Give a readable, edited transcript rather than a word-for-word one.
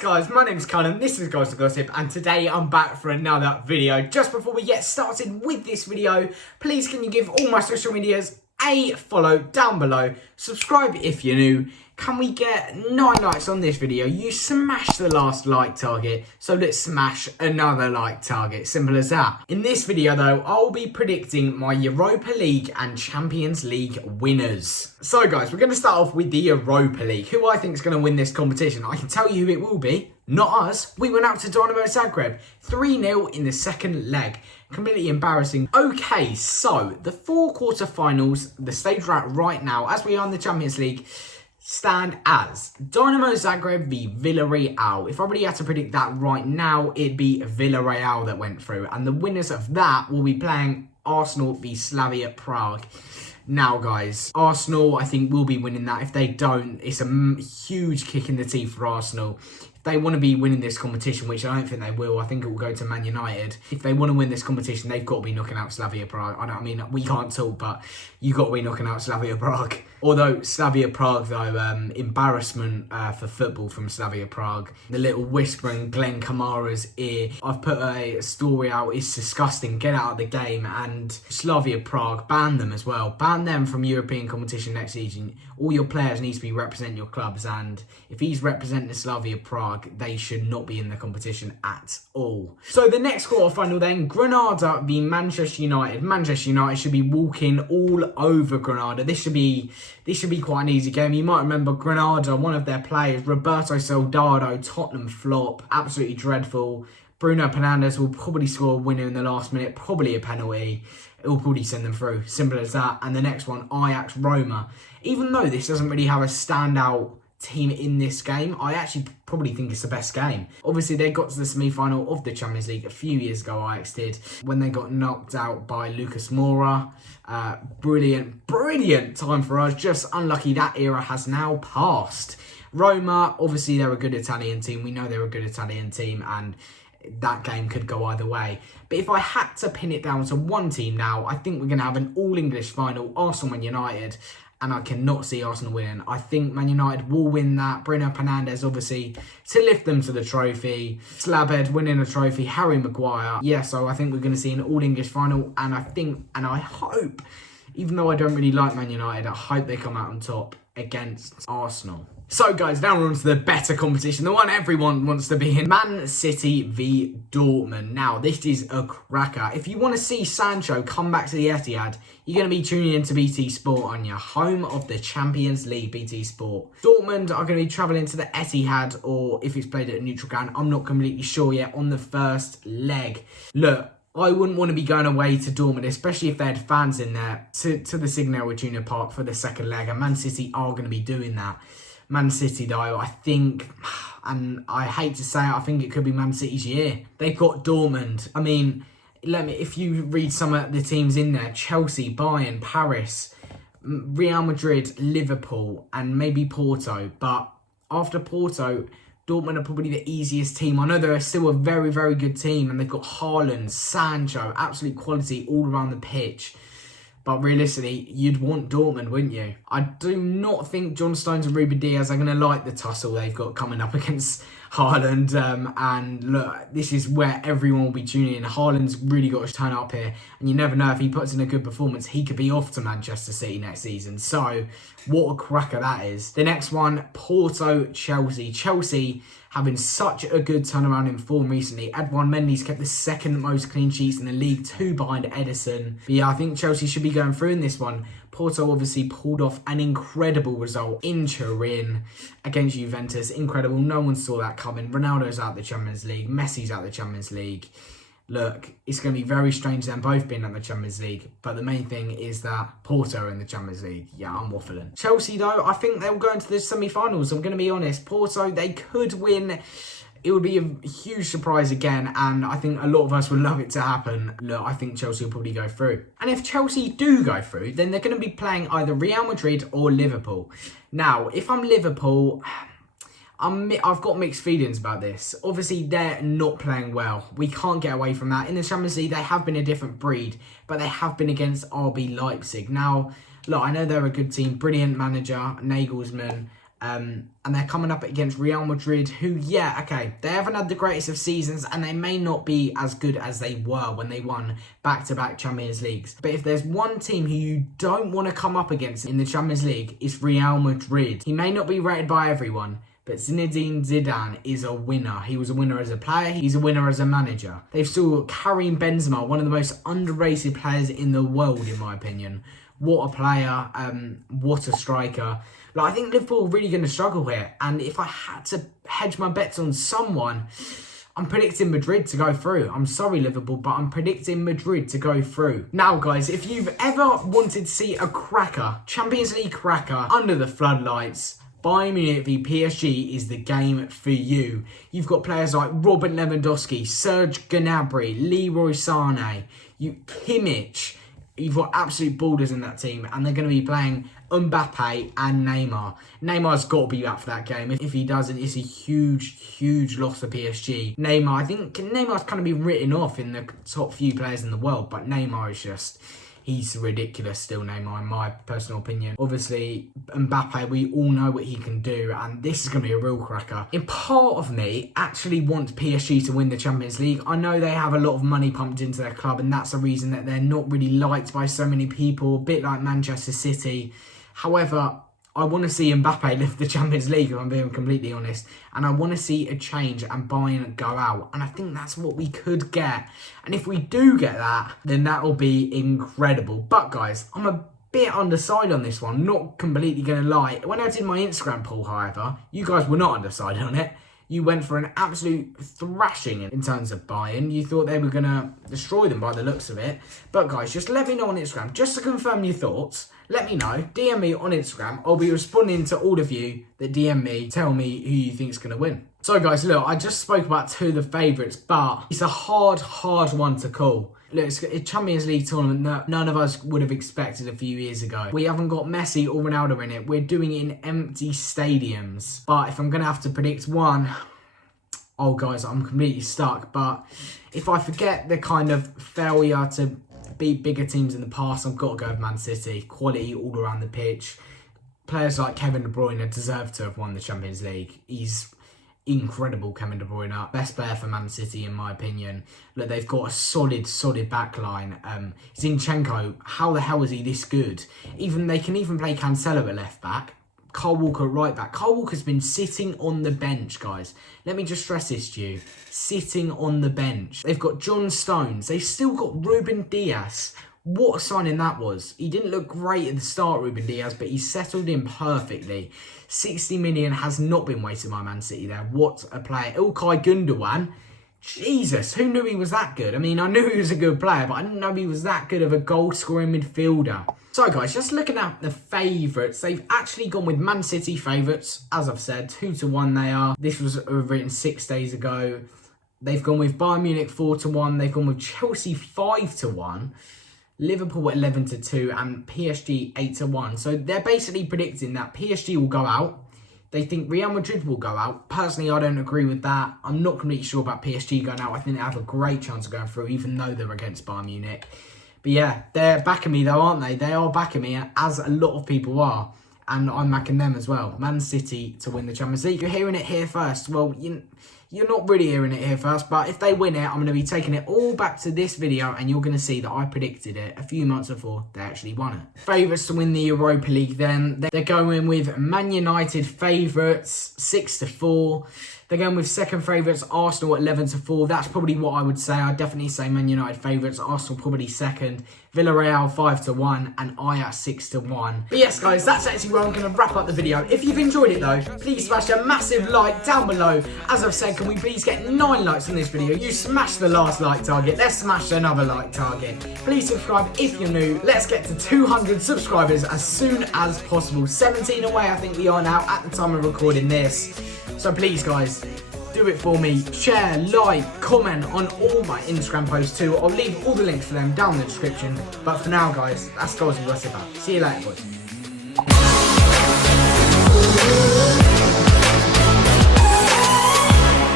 guys, my name's Cullen, this is Guys to Gossip, and today I'm back for another video. Just before we get started with this video, please can you give all my social medias a follow down below, subscribe if you're new. Can we get 9 likes on this video? You smashed the last like target, so let's smash another like target. Simple as that. In this video though, I'll be predicting my Europa League and Champions League winners. So guys, we're going to start off with the Europa League. Who I think is going to win this competition? I can tell you who it will be. Not us. We went out to Dynamo Zagreb 3-0 in the second leg. Completely embarrassing. Okay, so the 4 quarterfinals, the stage we're at right now, as we are in the Champions League, stand as Dynamo Zagreb v Villarreal. If I really had to predict that right now, it'd be Villarreal that went through. And the winners of that will be playing Arsenal v Slavia Prague. Now, guys, Arsenal, I think, will be winning that. If they don't, it's a huge kick in the teeth for Arsenal. If they want to be winning this competition, which I don't think they will, I think it will go to Man United. If they want to win this competition, they've got to be knocking out Slavia Prague. I mean, we can't talk, but you've got to be knocking out Slavia Prague. Although Slavia Prague, though, embarrassment for football from Slavia Prague. The little whisper in Glenn Kamara's ear. I've put a story out. It's disgusting. Get out of the game. And Slavia Prague, ban them as well. Ban them from European competition next season. All your players need to be representing your clubs. And if he's representing Slavia Prague, they should not be in the competition at all. So the next quarterfinal then, Granada v Manchester United. Manchester United should be walking all over Granada. This should be quite an easy game. You might remember Granada, one of their players, Roberto Soldado, Tottenham flop, absolutely dreadful. Bruno Fernandes will probably score a winner in the last minute, probably a penalty. It will probably send them through. Simple as that. And the next one, Ajax Roma. Even though this doesn't really have a standout team in this game, I actually probably think it's the best game. Obviously, they got to the semi-final of the Champions League a few years ago, Ajax did, when they got knocked out by Lucas Moura. Brilliant time for us. Just unlucky that era has now passed. Roma, obviously, they're a good Italian team. We know they're a good Italian team, and that game could go either way. But if I had to pin it down to one team now, I think we're going to have an all-English final, Arsenal and United. And I cannot see Arsenal winning. I think Man United will win that. Bruno Fernandes, obviously, to lift them to the trophy. Slabhead winning a trophy. Harry Maguire. Yeah, so I think we're going to see an all-English final. And I think, and I hope, even though I don't really like Man United, I hope they come out on top against Arsenal. So guys, now we're on to the better competition, the one everyone wants to be in. Man City v Dortmund. Now, this is a cracker. If you want to see Sancho come back to the Etihad, you're going to be tuning into BT Sport on your home of the Champions League, BT Sport. Dortmund are going to be travelling to the Etihad, or if it's played at a neutral ground, I'm not completely sure yet, on the first leg. Look, I wouldn't want to be going away to Dortmund, especially if they had fans in there, to the Signal Iduna Park for the second leg, and Man City are going to be doing that. Man City, though, I think, and I hate to say it, I think it could be Man City's year. They've got Dortmund. I mean, if you read some of the teams in there, Chelsea, Bayern, Paris, Real Madrid, Liverpool, and maybe Porto. But after Porto, Dortmund are probably the easiest team. I know they're still a very, very good team, and they've got Haaland, Sancho, absolute quality all around the pitch. But realistically, you'd want Dortmund, wouldn't you? I do not think John Stones and Ruben Diaz are going to like the tussle they've got coming up against Haaland. And look, this is where everyone will be tuning in. Haaland's really got to turn up here. And you never know, if he puts in a good performance, he could be off to Manchester City next season. So, what a cracker that is. The next one, Porto, Chelsea. Chelsea having such a good turnaround in form recently. Edouard Mendy's kept the second most clean sheets in the league, 2 behind Ederson. But yeah, I think Chelsea should be going through in this one. Porto obviously pulled off an incredible result in Turin against Juventus. Incredible. No one saw that coming. Ronaldo's out the Champions League. Messi's out the Champions League. Look, it's going to be very strange them both being at the Champions League. But the main thing is that Porto are in the Champions League. Yeah, I'm waffling. Chelsea, though, I think they'll go into the semi-finals. I'm going to be honest. Porto, they could win. It would be a huge surprise again. And I think a lot of us would love it to happen. Look, I think Chelsea will probably go through. And if Chelsea do go through, then they're going to be playing either Real Madrid or Liverpool. Now, if I'm Liverpool, I've got mixed feelings about this. Obviously, they're not playing well. We can't get away from that. In the Champions League, they have been a different breed, but they have been against RB Leipzig. Now, look, I know they're a good team. Brilliant manager, Nagelsmann. And they're coming up against Real Madrid, who, yeah, okay, they haven't had the greatest of seasons and they may not be as good as they were when they won back-to-back Champions Leagues. But if there's one team who you don't want to come up against in the Champions League, it's Real Madrid. He may not be rated by everyone, but Zinedine Zidane is a winner. He was a winner as a player. He's a winner as a manager. They've still got Karim Benzema, one of the most underrated players in the world, in my opinion. What a player. What a striker. Like, I think Liverpool are really going to struggle here. And if I had to hedge my bets on someone, I'm predicting Madrid to go through. I'm sorry, Liverpool, but I'm predicting Madrid to go through. Now, guys, if you've ever wanted to see a cracker, Champions League cracker, under the floodlights, Bayern Munich v PSG is the game for you. You've got players like Robert Lewandowski, Serge Gnabry, Leroy Sané, Kimmich. You've got absolute boulders in that team, and they're going to be playing Mbappe and Neymar. Neymar's got to be back for that game. If he doesn't, it's a huge, huge loss for PSG. Neymar, I think Neymar's kind of been written off in the top few players in the world, but Neymar is just... he's ridiculous still, Neymar, in my personal opinion. Obviously, Mbappe, we all know what he can do, and this is going to be a real cracker. In part of me actually wants PSG to win the Champions League. I know they have a lot of money pumped into their club, and that's the reason that they're not really liked by so many people, a bit like Manchester City. However, I want to see Mbappe lift the Champions League, if I'm being completely honest. And I want to see a change and Bayern go out. And I think that's what we could get. And if we do get that, then that'll be incredible. But guys, I'm a bit undecided on this one. Not completely going to lie. When I did my Instagram poll, however, you guys were not undecided on it. You went for an absolute thrashing in terms of Bayern. You thought they were going to destroy them by the looks of it. But guys, just let me know on Instagram. Just to confirm your thoughts, let me know. DM me on Instagram. I'll be responding to all of you that DM me. Tell me who you think is going to win. So guys, look, I just spoke about two of the favourites, but it's a hard one to call. Look, it's a Champions League tournament that none of us would have expected a few years ago. We haven't got Messi or Ronaldo in it. We're doing it in empty stadiums. But if I'm going to have to predict one, oh guys, I'm completely stuck. But if I forget the kind of failure to beat bigger teams in the past, I've got to go with Man City. Quality all around the pitch. Players like Kevin De Bruyne deserve to have won the Champions League. He's incredible, Kevin De Bruyne. Best player for Man City, in my opinion. Look, they've got a solid back line. Zinchenko, how the hell is he this good? They can even play Cancelo at left back. Kyle Walker at right back. Kyle Walker's been sitting on the bench, guys. Let me just stress this to you. Sitting on the bench. They've got John Stones. They've still got Ruben Dias. What a signing that was. He didn't look great at the start, Ruben Dias, but he settled in perfectly. 60 million has not been wasted by Man City there. What a player. Ilkay Gundogan. Jesus, who knew he was that good? I mean, I knew he was a good player, but I didn't know he was that good of a goal-scoring midfielder. So, guys, just looking at the favourites, they've actually gone with Man City favourites. As I've said, 2-1 they are. This was written 6 days ago. They've gone with Bayern Munich 4-1. They've gone with Chelsea 5-1. Liverpool 11-2 and PSG 8-1. So they're basically predicting that PSG will go out. They think Real Madrid will go out. Personally, I don't agree with that. I'm not completely sure about PSG going out. I think they have a great chance of going through, even though they're against Bayern Munich. But yeah, they're backing me though, aren't they? They are backing me, as a lot of people are. And I'm backing them as well. Man City to win the Champions League. You're hearing it here first. Well, you're not really hearing it here first, but if they win it, I'm going to be taking it all back to this video, and you're going to see that I predicted it a few months before they actually won it. Favourites to win the Europa League then. They're going with Man United favourites, 6-4. They're going with second favourites, Arsenal at 11-4. That's probably what I would say. I'd definitely say Man United favourites, Arsenal probably second. Villarreal 5-1 and Ajax 6-1. But yes, guys, that's actually where I'm going to wrap up the video. If you've enjoyed it though, please smash a massive like down below. As I've said, can we please get 9 likes on this video? You smashed the last like target. Let's smash another like target. Please subscribe if you're new. Let's get to 200 subscribers as soon as possible. 17 away, I think we are now at the time of recording this. So please, guys, do it for me. Share, like, comment on all my Instagram posts too. I'll leave all the links for them down in the description. But for now, guys, that's Goals and Gossip. See you later, boys.